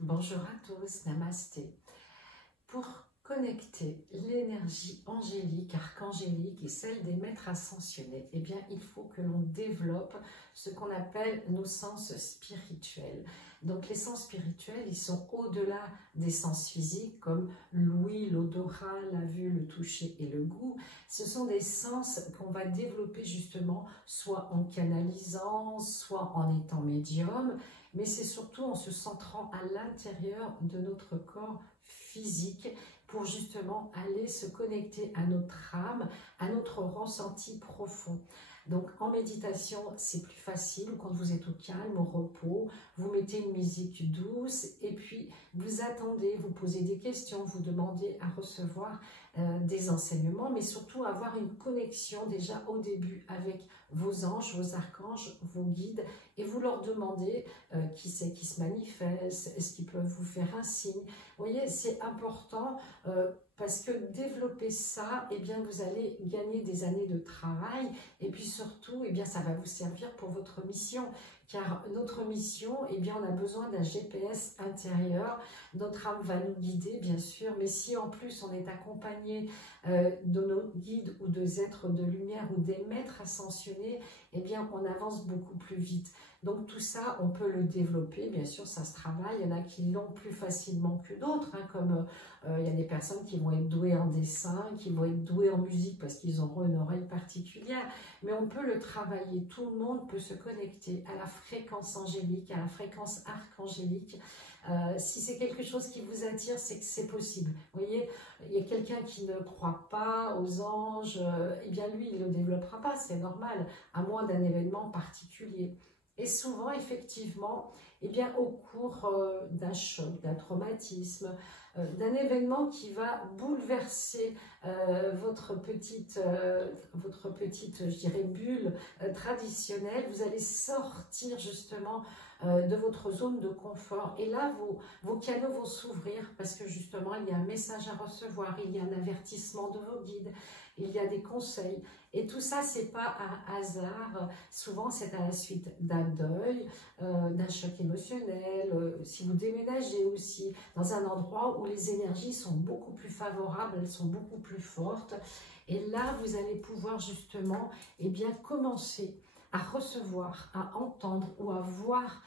Bonjour à tous, namasté. Pour connecter l'énergie angélique, archangélique et celle des maîtres ascensionnés, eh bien, il faut que l'on développe ce qu'on appelle nos sens spirituels. Donc les sens spirituels, ils sont au-delà des sens physiques comme l'ouïe, l'odorat, la vue, le toucher et le goût. Ce sont des sens qu'on va développer justement soit en canalisant, soit en étant médium, mais c'est surtout en se centrant à l'intérieur de notre corps physique pour justement aller se connecter à notre âme, à notre ressenti profond. Donc en méditation, c'est plus facile quand vous êtes au calme, au repos, vous mettez une musique douce et puis vous attendez, vous posez des questions, vous demandez à recevoir des enseignements, mais surtout avoir une connexion déjà au début avec vos anges, vos archanges, vos guides, et vous leur demandez qui c'est qui se manifeste, est-ce qu'ils peuvent vous faire un signe. Vous voyez, c'est important parce que développer ça, eh bien, vous allez gagner des années de travail et puis surtout, eh bien, ça va vous servir pour votre mission. Car notre mission, eh bien, on a besoin d'un GPS intérieur. Notre âme va nous guider, bien sûr, mais si en plus on est accompagné de nos guides ou des êtres de lumière ou des maîtres ascensionnés, eh bien, on avance beaucoup plus vite. Donc tout ça, on peut le développer, bien sûr, ça se travaille. Il y en a qui l'ont plus facilement que d'autres, hein, comme il y a des personnes qui vont être douées en dessin, qui vont être douées en musique parce qu'ils auront une oreille particulière. Mais on peut le travailler, tout le monde peut se connecter à la fréquence angélique, à la fréquence archangélique. Si c'est quelque chose qui vous attire, c'est que c'est possible. Vous voyez, il y a quelqu'un qui ne croit pas aux anges, eh bien lui, il ne le développera pas, c'est normal, à moins d'un événement particulier. Et souvent, effectivement, eh bien, au cours d'un choc, d'un traumatisme, d'un événement qui va bouleverser votre petite, je dirais, bulle traditionnelle, vous allez sortir justement de votre zone de confort. Et là, vos canaux vont s'ouvrir parce que justement, il y a un message à recevoir, il y a un avertissement de vos guides, il y a des conseils. Et tout ça, c'est pas un hasard. Souvent, c'est à la suite d'un deuil, d'un choc émotionnel. Si vous déménagez aussi dans un endroit où les énergies sont beaucoup plus favorables, elles sont beaucoup plus fortes. Et là, vous allez pouvoir justement, eh bien, commencer à recevoir, à entendre ou à voir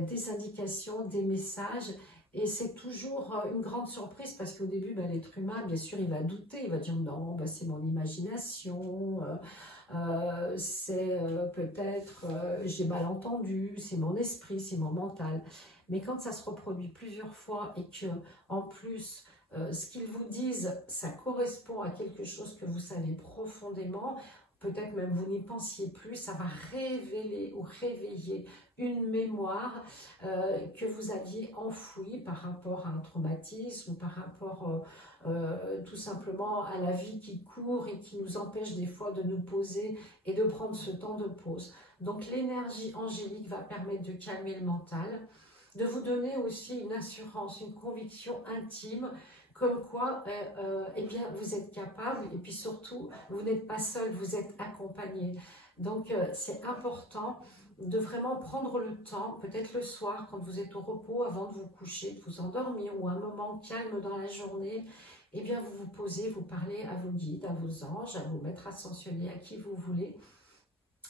des indications, des messages. Et c'est toujours une grande surprise parce qu'au début, l'être humain, bien sûr, il va douter, il va dire non, c'est mon imagination, c'est peut-être, j'ai mal entendu, c'est mon esprit, c'est mon mental. Mais quand ça se reproduit plusieurs fois et que en plus, ce qu'ils vous disent, ça correspond à quelque chose que vous savez profondément, peut-être même vous n'y pensiez plus, ça va révéler ou réveiller une mémoire que vous aviez enfouie par rapport à un traumatisme ou par rapport tout simplement à la vie qui court et qui nous empêche des fois de nous poser et de prendre ce temps de pause. Donc l'énergie angélique va permettre de calmer le mental, de vous donner aussi une assurance, une conviction intime comme quoi eh bien, vous êtes capable et puis surtout, vous n'êtes pas seul, vous êtes accompagné. Donc, c'est important de vraiment prendre le temps, peut-être le soir, quand vous êtes au repos, avant de vous coucher, de vous endormir ou un moment calme dans la journée, eh bien, vous vous posez, vous parlez à vos guides, à vos anges, à vos maîtres ascensionnés, à qui vous voulez,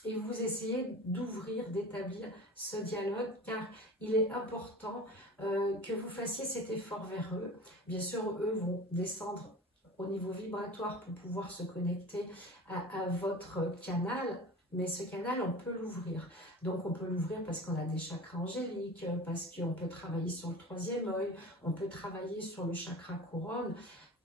et vous essayez d'ouvrir, d'établir ce dialogue, car il est important que vous fassiez cet effort vers eux. Bien sûr, eux vont descendre au niveau vibratoire pour pouvoir se connecter à votre canal, mais ce canal, on peut l'ouvrir. Donc, on peut l'ouvrir parce qu'on a des chakras angéliques, parce qu'on peut travailler sur le troisième œil, on peut travailler sur le chakra couronne,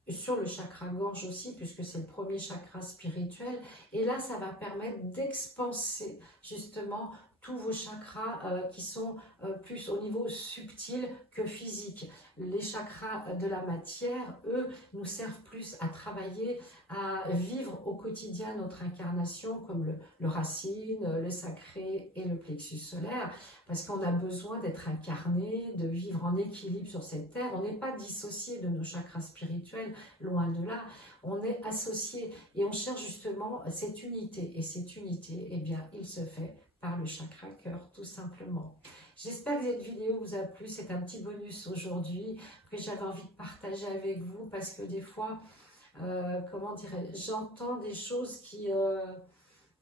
sur le chakra gorge aussi, puisque c'est le premier chakra spirituel. Et là, ça va permettre d'expanser justement tous vos chakras qui sont plus au niveau subtil que physique. Les chakras de la matière, eux, nous servent plus à travailler, à vivre au quotidien notre incarnation, comme le racine, le sacré et le plexus solaire, parce qu'on a besoin d'être incarné, de vivre en équilibre sur cette terre. On n'est pas dissocié de nos chakras spirituels, loin de là. On est associé et on cherche justement cette unité. Et cette unité, eh bien, il se fait par le chakra cœur, tout simplement. J'espère que cette vidéo vous a plu. C'est un petit bonus aujourd'hui que j'avais envie de partager avec vous parce que des fois, comment dirais-je, j'entends des choses qui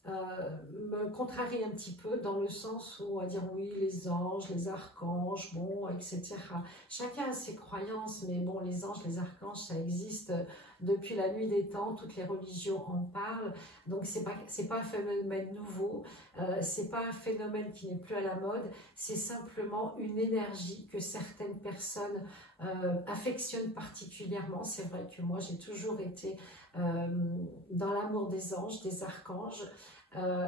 me contrarient un petit peu dans le sens où on va dire oui, les anges, les archanges, bon, etc. Chacun a ses croyances, mais bon, les anges, les archanges, ça existe depuis la nuit des temps, toutes les religions en parlent, donc c'est pas un phénomène nouveau, c'est pas un phénomène qui n'est plus à la mode, c'est simplement une énergie que certaines personnes affectionnent particulièrement. C'est vrai que moi j'ai toujours été dans l'amour des anges, des archanges,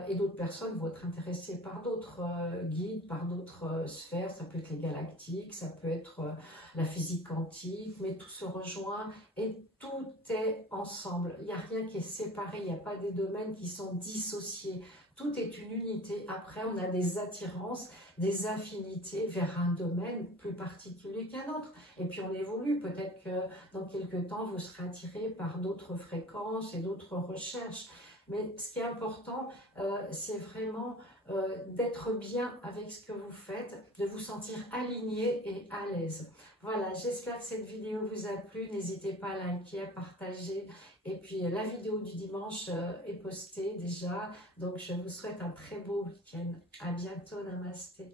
et d'autres personnes vont être intéressées par d'autres guides, par d'autres sphères. Ça peut être les galactiques, ça peut être la physique quantique, mais tout se rejoint et tout est ensemble. Il n'y a rien qui est séparé, il n'y a pas des domaines qui sont dissociés. Tout est une unité. Après, on a des attirances, des affinités vers un domaine plus particulier qu'un autre. Et puis, on évolue. Peut-être que dans quelques temps, vous serez attiré par d'autres fréquences et d'autres recherches. Mais ce qui est important, c'est vraiment d'être bien avec ce que vous faites, de vous sentir aligné et à l'aise. Voilà, j'espère que cette vidéo vous a plu. N'hésitez pas à liker, à partager. Et puis la vidéo du dimanche est postée déjà. Donc je vous souhaite un très beau week-end. À bientôt, namasté.